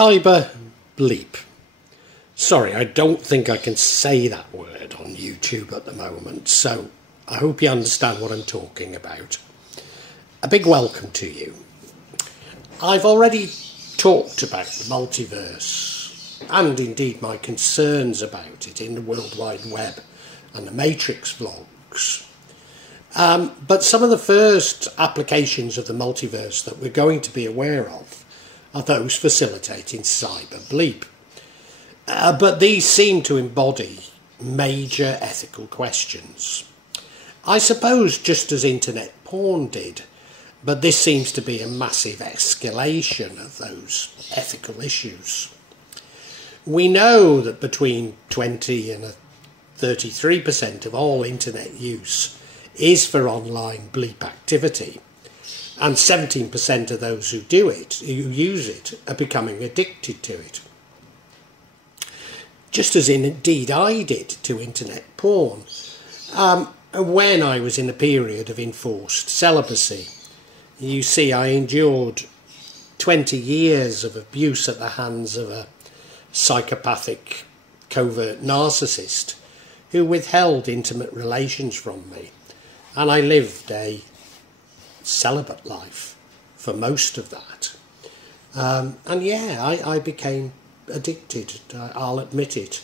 Cyber bleep. Sorry, I don't think I can say that word on YouTube at the moment, so I hope you understand what I'm talking about. A big welcome to you. I've already talked about the multiverse, and indeed my concerns about it in the World Wide Web and the Matrix vlogs. But some of the first applications of the multiverse that we're going to be aware of are those facilitating cyber bleep. But these seem to embody major ethical questions. I suppose just as internet porn did, but this seems to be a massive escalation of those ethical issues. We know that between 20 and 33% of all internet use is for online bleep activity, and 17% of those who use it, are becoming addicted to it. Just as indeed I did to internet porn, when I was in a period of enforced celibacy. You see, I endured 20 years of abuse at the hands of a psychopathic, covert narcissist who withheld intimate relations from me, and I lived a celibate life for most of that. And yeah, I became addicted, I'll admit it.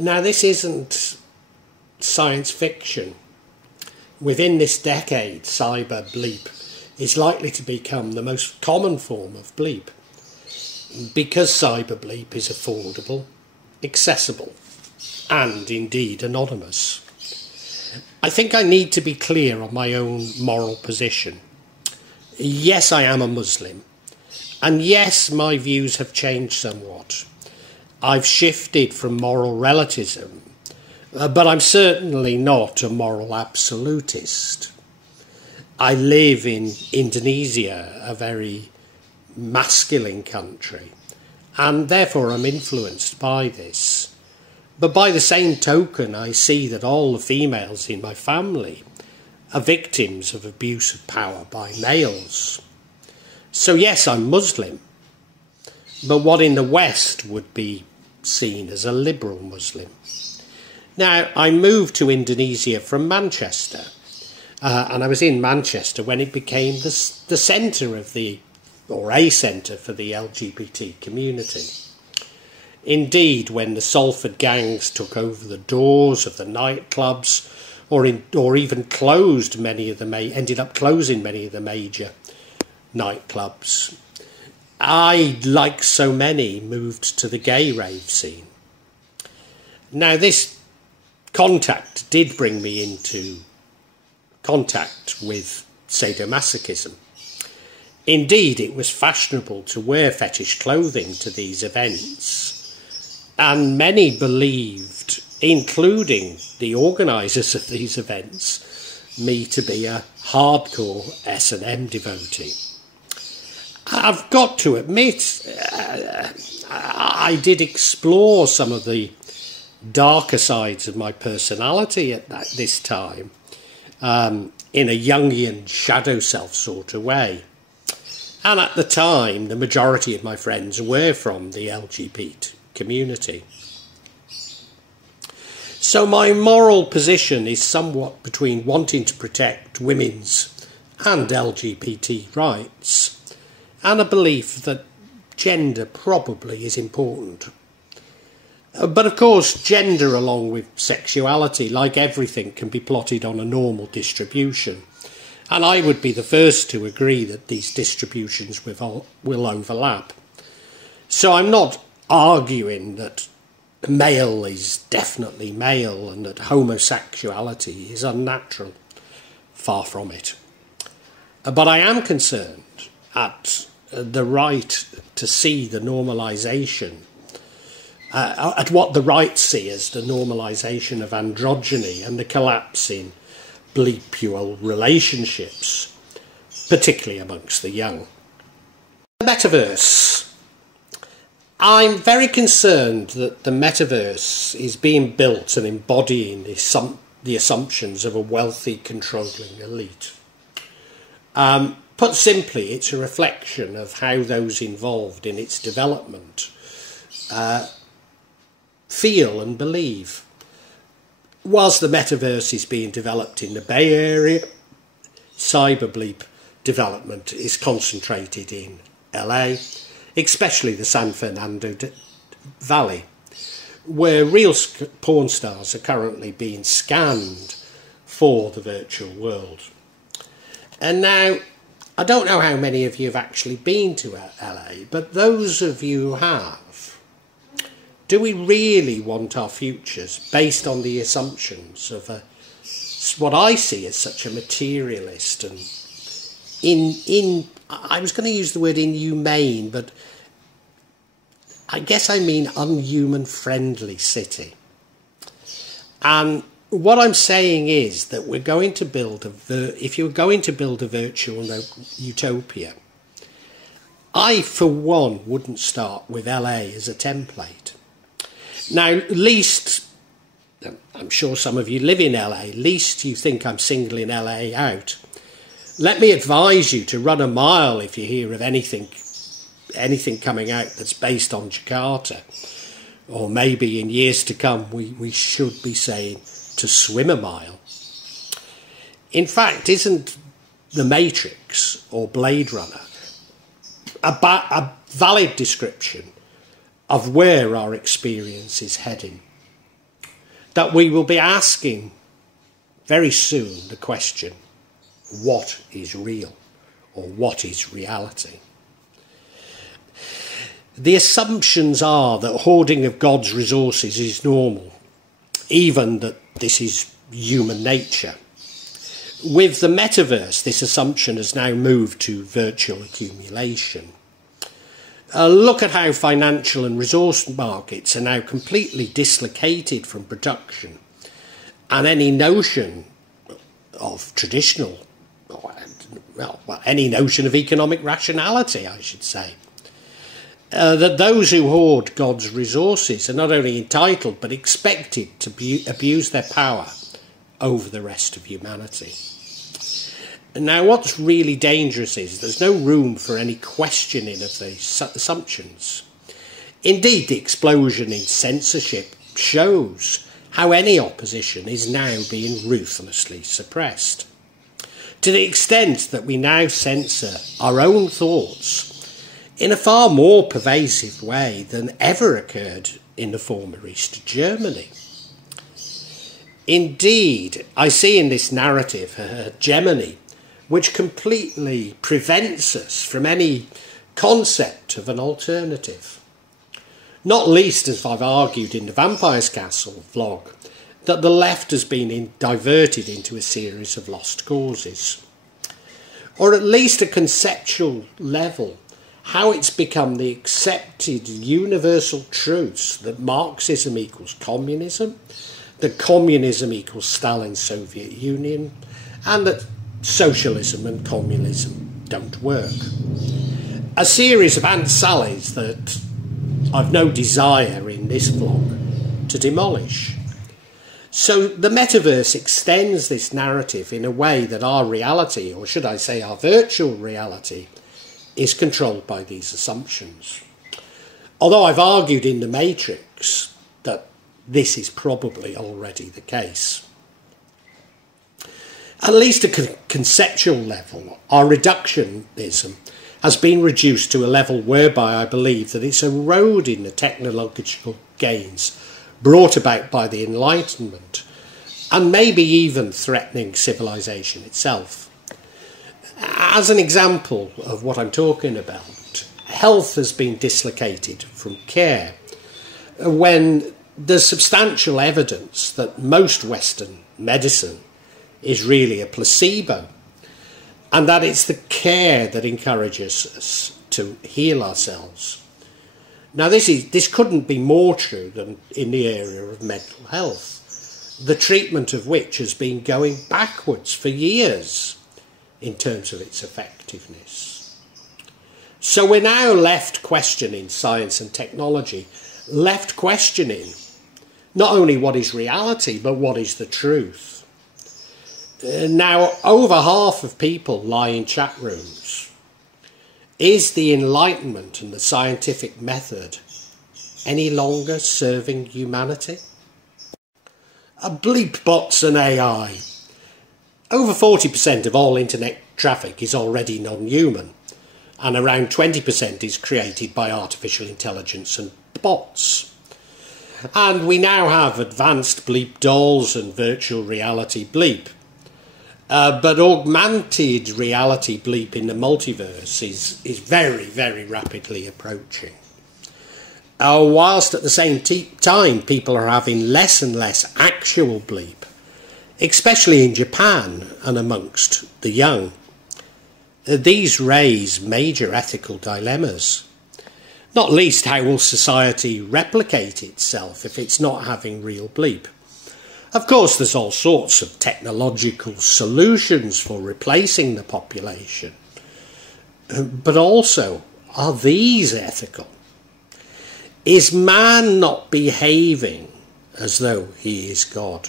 Now, this isn't science fiction. Within this decade, cyber bleep is likely to become the most common form of bleep, because cyber bleep is affordable, accessible, and indeed anonymous. I think I need to be clear on my own moral position. Yes, I am a Muslim, and yes, my views have changed somewhat. I've shifted from moral relativism, but I'm certainly not a moral absolutist. I live in Indonesia, a very masculine country, and therefore I'm influenced by this. But by the same token, I see that all the females in my family are victims of abuse of power by males. So yes, I'm Muslim, but what in the West would be seen as a liberal Muslim. Now, I moved to Indonesia from Manchester, and I was in Manchester when it became the centre of a centre for the LGBT community. Indeed, when the Salford gangs took over the doors of the nightclubs, or even ended up closing many of the major nightclubs, I, like so many, moved to the gay rave scene. Now, this contact did bring me into contact with sadomasochism. Indeed, it was fashionable to wear fetish clothing to these events, and many believed, including the organisers of these events, me to be a hardcore S&M devotee. I've got to admit, I did explore some of the darker sides of my personality at this time, in a Jungian shadow self sort of way. And at the time, the majority of my friends were from the LGBT community. So my moral position is somewhat between wanting to protect women's and LGBT rights, and a belief that gender probably is important. But of course, gender along with sexuality, like everything, can be plotted on a normal distribution. And I would be the first to agree that these distributions will overlap. So I'm not arguing that male is definitely male and that homosexuality is unnatural. Far from it. But I am concerned at the right to see the normalisation, at what the right see as the normalisation of androgyny and the collapse in bleepual relationships, particularly amongst the young. The Metaverse. I'm very concerned that the Metaverse is being built and embodying the assumptions of a wealthy, controlling elite. Put simply, it's a reflection of how those involved in its development feel and believe. Whilst the metaverse is being developed in the Bay Area, cyberbleep development is concentrated in LA, especially the San Fernando Valley, where real porn stars are currently being scanned for the virtual world. And now, I don't know how many of you have actually been to LA, but those of you who have, do we really want our futures based on the assumptions of what I see as such a materialist and I was going to use the word inhumane, but I guess I mean unhuman friendly city? And what I'm saying is that we're going to build if you're going to build a virtual utopia, I for one wouldn't start with LA as a template. Now, least, I'm sure some of you live in LA, least you think I'm singling LA out. Let me advise you to run a mile if you hear of anything coming out that's based on Jakarta. Or maybe in years to come we should be saying to swim a mile. In fact, isn't The Matrix or Blade Runner a valid description of where our experience is heading? That we will be asking very soon the question, what is real, or what is reality? The assumptions are that hoarding of God's resources is normal, even that this is human nature. With the metaverse, this assumption has now moved to virtual accumulation. Look at how financial and resource markets are now completely dislocated from production, and any notion of traditional, well, any notion of economic rationality, I should say. That those who hoard God's resources are not only entitled but expected to abuse their power over the rest of humanity. Now, what's really dangerous is there's no room for any questioning of these assumptions. Indeed, the explosion in censorship shows how any opposition is now being ruthlessly suppressed. To the extent that we now censor our own thoughts in a far more pervasive way than ever occurred in the former East Germany. Indeed, I see in this narrative a hegemony which completely prevents us from any concept of an alternative. Not least, as I've argued in the Vampire's Castle vlog, that the left has been diverted into a series of lost causes. Or at least a conceptual level, how it's become the accepted universal truths that Marxism equals communism, that communism equals Stalin's Soviet Union, and that socialism and communism don't work. A series of Aunt Sallies that I've no desire in this vlog to demolish. So the metaverse extends this narrative in a way that our reality, or should I say our virtual reality, is controlled by these assumptions. Although I've argued in The Matrix that this is probably already the case. At least at a conceptual level, our reductionism has been reduced to a level whereby I believe that it's eroding the technological gains brought about by the Enlightenment, and maybe even threatening civilization itself. As an example of what I'm talking about, health has been dislocated from care when there's substantial evidence that most Western medicine is really a placebo, and that it's the care that encourages us to heal ourselves. Now this couldn't be more true than in the area of mental health, the treatment of which has been going backwards for years in terms of its effectiveness. So we're now left questioning science and technology, left questioning not only what is reality but what is the truth. Now, over half of people lie in chat rooms. Is the Enlightenment and the scientific method any longer serving humanity? Bleep bots and AI. Over 40% of all internet traffic is already non-human, and around 20% is created by artificial intelligence and bots. And we now have advanced bleep dolls and virtual reality bleep. But augmented reality bleep in the multiverse is very, very rapidly approaching. Whilst at the same time people are having less and less actual bleep, especially in Japan and amongst the young. These raise major ethical dilemmas. Not least, how will society replicate itself if it's not having real bleep? Of course, there's all sorts of technological solutions for replacing the population. But also, are these ethical? Is man not behaving as though he is God?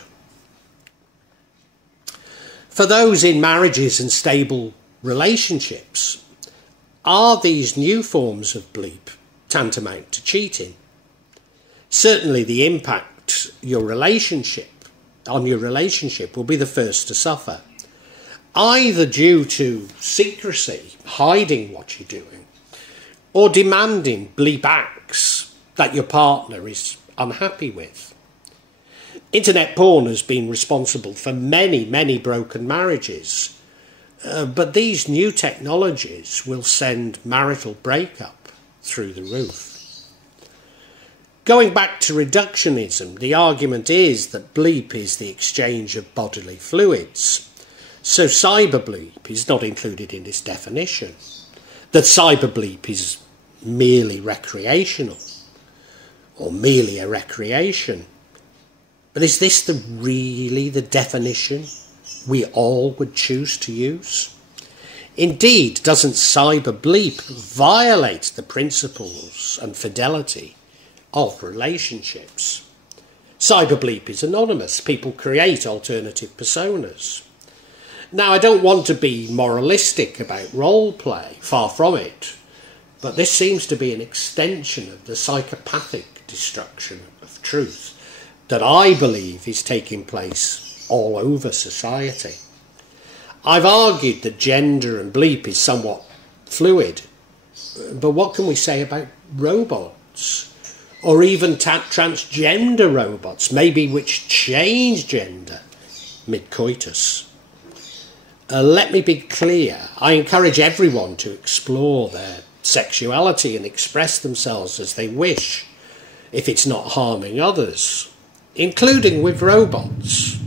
For those in marriages and stable relationships, are these new forms of bleep tantamount to cheating? Certainly the impact on your relationship will be the first to suffer, either due to secrecy, hiding what you're doing, or demanding bleep acts that your partner is unhappy with. Internet porn has been responsible for many, many broken marriages, but these new technologies will send marital breakup through the roof. Going back to reductionism, the argument is that bleep is the exchange of bodily fluids, so cyberbleep is not included in this definition, that cyberbleep is merely recreational, or merely a recreation. But is this really the definition we all would choose to use? Indeed, doesn't cyberbleep violate the principles and fidelity of relationships? Cyberbleep is anonymous. People create alternative personas. Now, I don't want to be moralistic about role play, far from it, but this seems to be an extension of the psychopathic destruction of truth that I believe is taking place all over society. I've argued that gender and bleep is somewhat fluid, but what can we say about robots? Or even transgender robots, maybe which change gender mid-coitus? Let me be clear, I encourage everyone to explore their sexuality and express themselves as they wish, if it's not harming others, including with robots.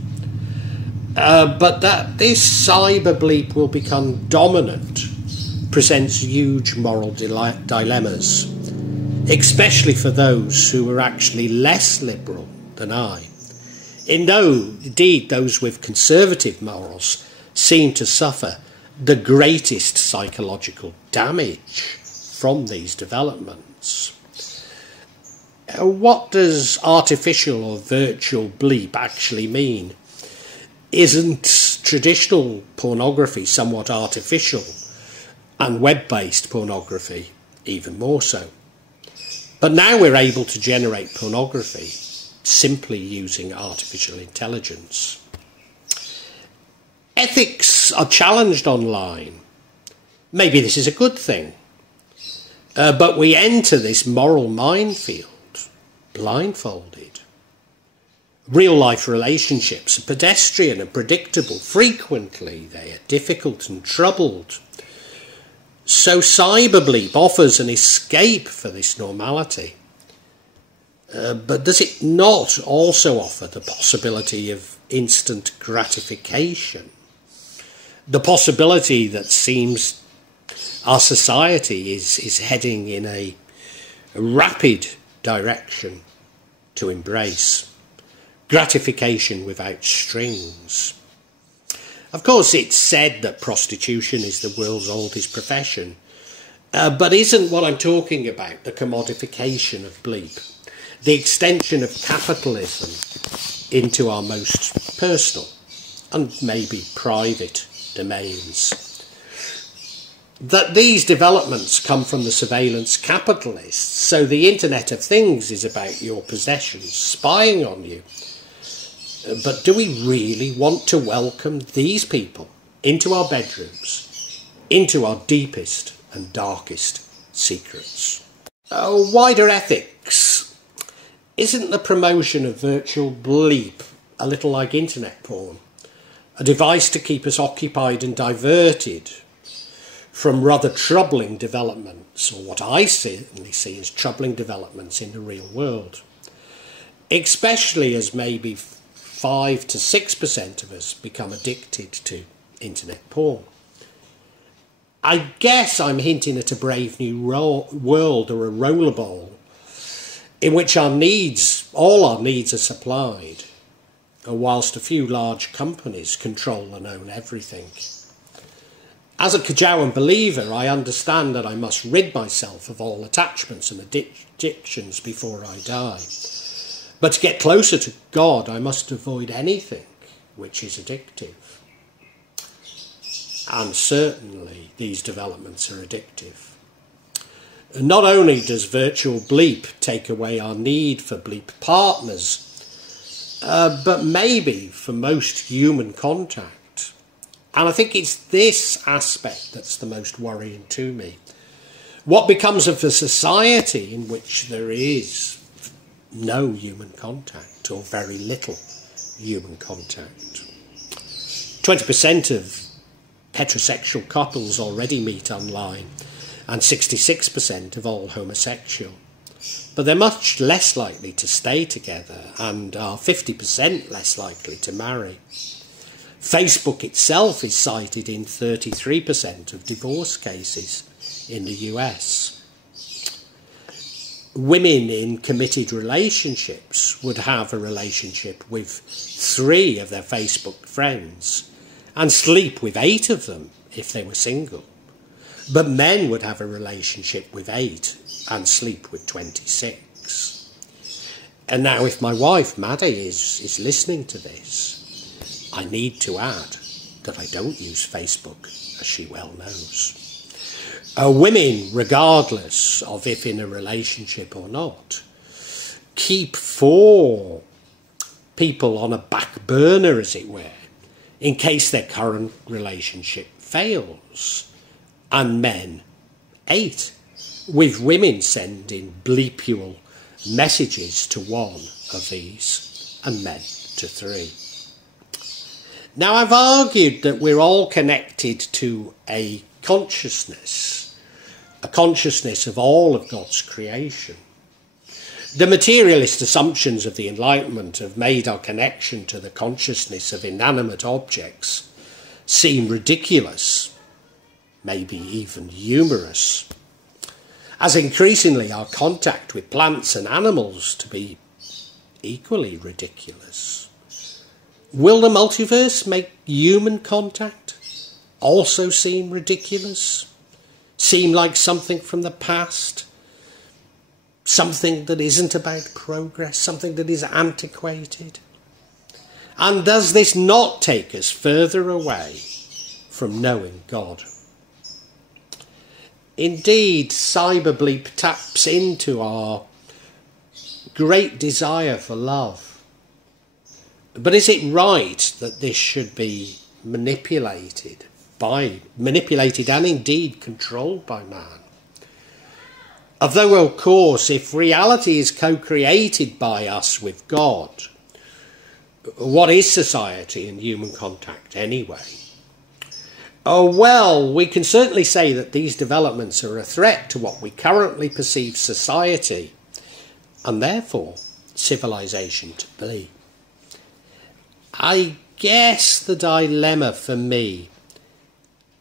But that this cyber bleep will become dominant presents huge moral dilemmas, especially for those who are actually less liberal than I. Indeed, those with conservative morals seem to suffer the greatest psychological damage from these developments. What does artificial or virtual bleep actually mean? Isn't traditional pornography somewhat artificial, and web-based pornography even more so? But now we're able to generate pornography simply using artificial intelligence. Ethics are challenged online. Maybe this is a good thing. But we enter this moral minefield blindfolded. Real-life relationships are pedestrian and predictable. Frequently, they are difficult and troubled. So cyberbleep offers an escape for this normality. But does it not also offer the possibility of instant gratification? The possibility that seems our society is heading in a rapid direction to embrace gratification without strings. Of course, it's said that prostitution is the world's oldest profession, but isn't what I'm talking about the commodification of bleep, the extension of capitalism into our most personal and maybe private domains. That these developments come from the surveillance capitalists, so the Internet of Things is about your possessions spying on you. But do we really want to welcome these people into our bedrooms, into our deepest and darkest secrets? Wider ethics. Isn't the promotion of virtual bleep a little like internet porn? A device to keep us occupied and diverted from rather troubling developments, or what I certainly see as troubling developments in the real world. Especially as maybe 5 to 6% of us become addicted to internet porn. I guess I'm hinting at a brave new world, or a rollerball, in which all our needs are supplied, whilst a few large companies control and own everything. As a Kajawan believer, I understand that I must rid myself of all attachments and addictions before I die. But to get closer to God, I must avoid anything which is addictive. And certainly these developments are addictive. Not only does virtual bleep take away our need for bleep partners, but maybe for most human contact. And I think it's this aspect that's the most worrying to me. What becomes of a society in which there is no human contact, or very little human contact? 20% of heterosexual couples already meet online, and 66% of all homosexual. But they're much less likely to stay together, and are 50% less likely to marry. Facebook itself is cited in 33% of divorce cases in the US. Women in committed relationships would have a relationship with 3 of their Facebook friends and sleep with 8 of them if they were single. But men would have a relationship with 8 and sleep with 26. And now if my wife, Maddie, is listening to this, I need to add that I don't use Facebook, as she well knows. Women, regardless of if in a relationship or not, keep 4 people on a back burner, as it were, in case their current relationship fails. And men, 8, with women sending bleepual messages to 1 of these, and men to 3. Now, I've argued that we're all connected to a consciousness of all of God's creation. The materialist assumptions of the Enlightenment have made our connection to the consciousness of inanimate objects seem ridiculous, maybe even humorous, as increasingly our contact with plants and animals to be equally ridiculous. Will the multiverse make human contact also seem ridiculous? Seem like something from the past? Something that isn't about progress? Something that is antiquated? And does this not take us further away from knowing God? Indeed, cyberbleep taps into our great desire for love. But is it right that this should be manipulated and indeed controlled by man? Although, of course, if reality is co-created by us with God, what is society and human contact anyway? Well, we can certainly say that these developments are a threat to what we currently perceive society, and therefore civilization, to be. I guess the dilemma for me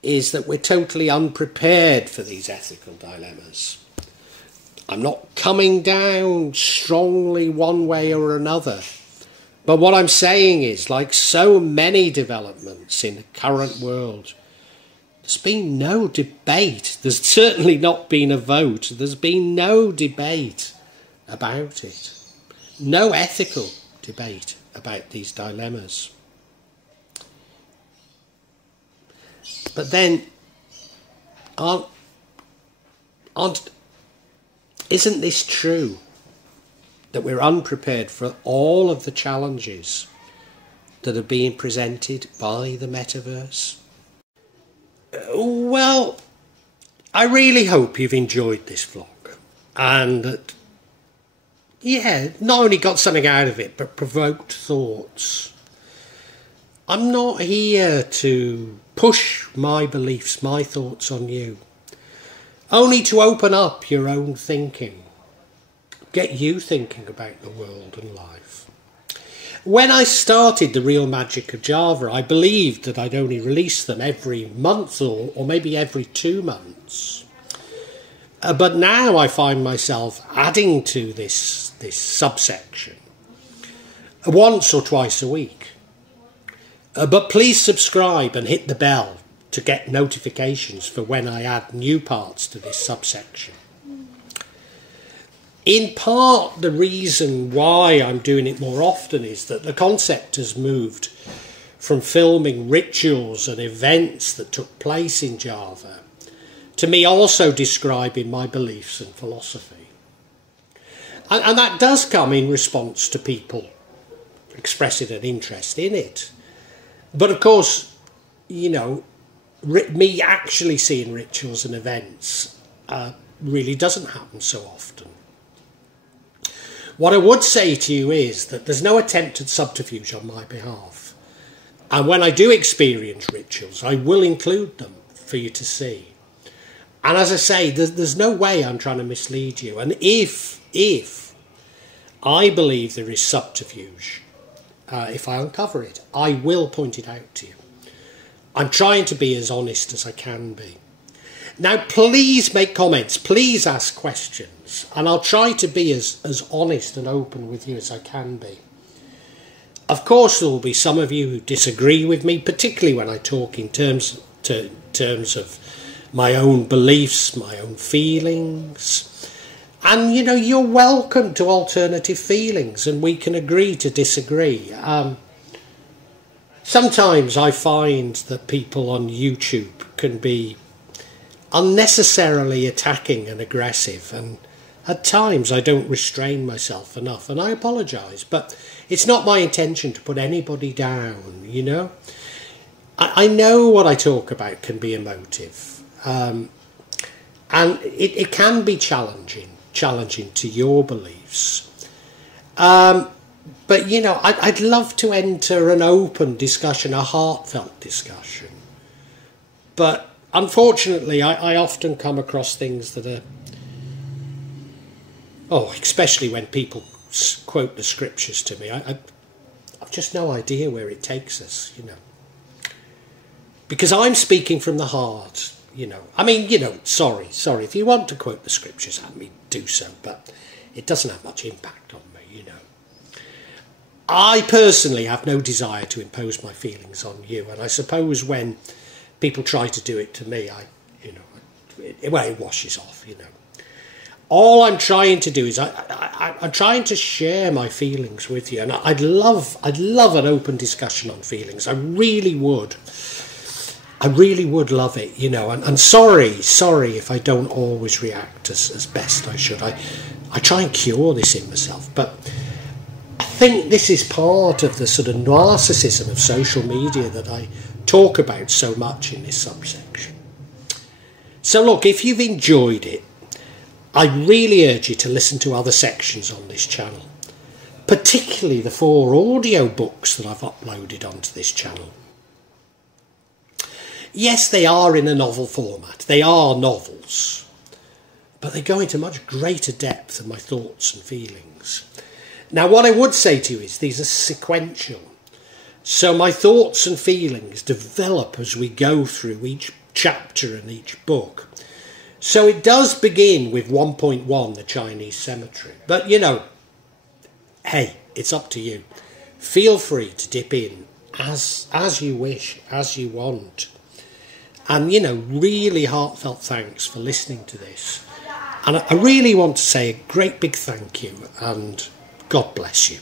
is that we're totally unprepared for these ethical dilemmas. I'm not coming down strongly one way or another, but what I'm saying is, like so many developments in the current world, there's been no debate. There's certainly not been a vote. There's been no debate about it. No ethical debate about these dilemmas. But then, isn't this true? That we're unprepared for all of the challenges that are being presented by the metaverse? Well, I really hope you've enjoyed this vlog and that, yeah, not only got something out of it, but provoked thoughts. I'm not here to push my beliefs, my thoughts on you, only to open up your own thinking, get you thinking about the world and life. When I started The Real Magic of Java, I believed that I'd only release them every month or maybe every 2 months. But now I find myself adding to this subsection once or twice a week. But please subscribe and hit the bell to get notifications for when I add new parts to this subsection. In part, the reason why I'm doing it more often is that the concept has moved from filming rituals and events that took place in Java to me also describing my beliefs and philosophy. And that does come in response to people expressing an interest in it. But of course, you know, me actually seeing rituals and events really doesn't happen so often. What I would say to you is that there's no attempt at subterfuge on my behalf. And when I do experience rituals, I will include them for you to see. And as I say, there's no way I'm trying to mislead you. And if I believe there is subterfuge, if I uncover it, I will point it out to you. I'm trying to be as honest as I can be. Now, please make comments, please ask questions, and I'll try to be as honest and open with you as I can be. Of course, there will be some of you who disagree with me, particularly when I talk in terms of my own beliefs, my own feelings. And, you know, you're welcome to alternative feelings, and we can agree to disagree. Sometimes I find that people on YouTube can be unnecessarily attacking and aggressive, and at times I don't restrain myself enough, and I apologise, but it's not my intention to put anybody down, you know. I know what I talk about can be emotive, and it can be challenging to your beliefs. But, you know, I'd love to enter an open discussion, a heartfelt discussion. But unfortunately, I often come across things that are, especially when people quote the scriptures to me, I've just no idea where it takes us, you know. Because I'm speaking from the heart, you know. I mean, you know, sorry, if you want to quote the scriptures at me, do so, but it doesn't have much impact on me, you know. I personally have no desire to impose my feelings on you, and I suppose when people try to do it to me, it washes off, you know. All I'm trying to do is I'm trying to share my feelings with you, and I'd love an open discussion on feelings. I really would love it, you know. And sorry if I don't always react as best I should. I try and cure this in myself, but I think this is part of the sort of narcissism of social media that I talk about so much in this subsection. So look, if you've enjoyed it, I really urge you to listen to other sections on this channel, particularly the 4 audio books that I've uploaded onto this channel. Yes, they are in a novel format. They are novels, but they go into much greater depth than my thoughts and feelings. Now, what I would say to you is these are sequential. So my thoughts and feelings develop as we go through each chapter and each book. So it does begin with 1.1, the Chinese cemetery. But, you know, hey, it's up to you. Feel free to dip in as you wish, as you want. And, you know, really heartfelt thanks for listening to this. And I really want to say a great big thank you, and God bless you.